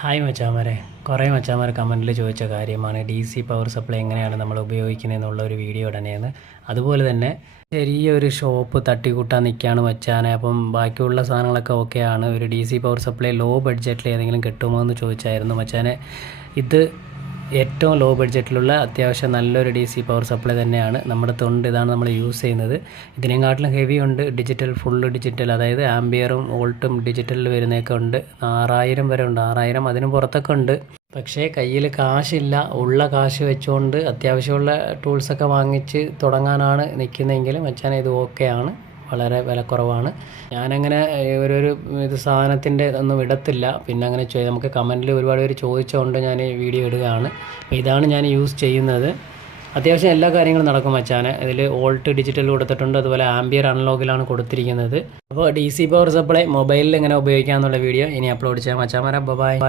Hi മച്ചാമാരെ, കുറേ മച്ചാമാർ കമൻറ്റിൽ ചോദിച്ച കാര്യമാണ് ഡി സി പവർ സപ്ലൈ എങ്ങനെയാണ് നമ്മൾ ഉപയോഗിക്കുന്നതെന്നുള്ള ഒരു വീഡിയോ ഇടണേന്ന്. അതുപോലെ തന്നെ ചെറിയൊരു ഷോപ്പ് തട്ടിക്കൂട്ടാൻ നിൽക്കുകയാണ് മച്ചാനെ. അപ്പം ബാക്കിയുള്ള സാധനങ്ങളൊക്കെ ഓക്കെയാണ്. ഒരു D C power supply low ബഡ്ജറ്റിൽ ഏതെങ്കിലും കിട്ടുമോ എന്ന് ചോദിച്ചായിരുന്നു മച്ചാനെ. ഇത് ഏറ്റവും ലോ ബഡ്ജറ്റിലുള്ള അത്യാവശ്യം നല്ലൊരു ഡി സി പവർ സപ്ലൈ തന്നെയാണ്. നമ്മുടെ തൊണ്ട് ഇതാണ് നമ്മൾ യൂസ് ചെയ്യുന്നത്. ഇതിനെക്കാട്ടിലും ഹെവി ഉണ്ട്, ഡിജിറ്റൽ ഫുള്ള് ഡിജിറ്റൽ, അതായത് ആംബിയറും വോൾട്ടും ഡിജിറ്റലിൽ വരുന്നതൊക്കെ ഉണ്ട്. 6000 വരെ ഉണ്ട്, 6000 അതിന് പുറത്തൊക്കെ ഉണ്ട്. പക്ഷേ കയ്യിൽ കാശില്ല. ഉള്ള കാശ് വെച്ചുകൊണ്ട് അത്യാവശ്യമുള്ള ടൂൾസൊക്കെ വാങ്ങിച്ച് തുടങ്ങാനാണ് നിൽക്കുന്നതെങ്കിലും മച്ചാൻ ഇത് ഓക്കെയാണ്, വളരെ വിലക്കുറവാണ്. ഞാനങ്ങനെ ഒരു ഇത് സാധനത്തിൻ്റെ ഒന്നും ഇടത്തില്ല. പിന്നെ അങ്ങനെ നമുക്ക് കമൻറ്റിൽ ഒരുപാട് പേര് ചോദിച്ചുകൊണ്ട് ഞാൻ ഈ വീഡിയോ ഇടുകയാണ്. അപ്പോൾ ഇതാണ് ഞാൻ യൂസ് ചെയ്യുന്നത്. അത്യാവശ്യം എല്ലാ കാര്യങ്ങളും നടക്കും മച്ചാനെ. ഇതിൽ വോൾട്ട് ഡിജിറ്റൽ കൊടുത്തിട്ടുണ്ട്, അതുപോലെ ആംബിയർ അൺലോക്കിലാണ് കൊടുത്തിരിക്കുന്നത്. അപ്പോൾ ഡി സി പവർ സപ്ലൈ മൊബൈലിൽ എങ്ങനെ ഉപയോഗിക്കാമെന്നുള്ള വീഡിയോ ഇനി അപ്ലോഡ് ചെയ്യാം മച്ചാമാരെ. ബൈ.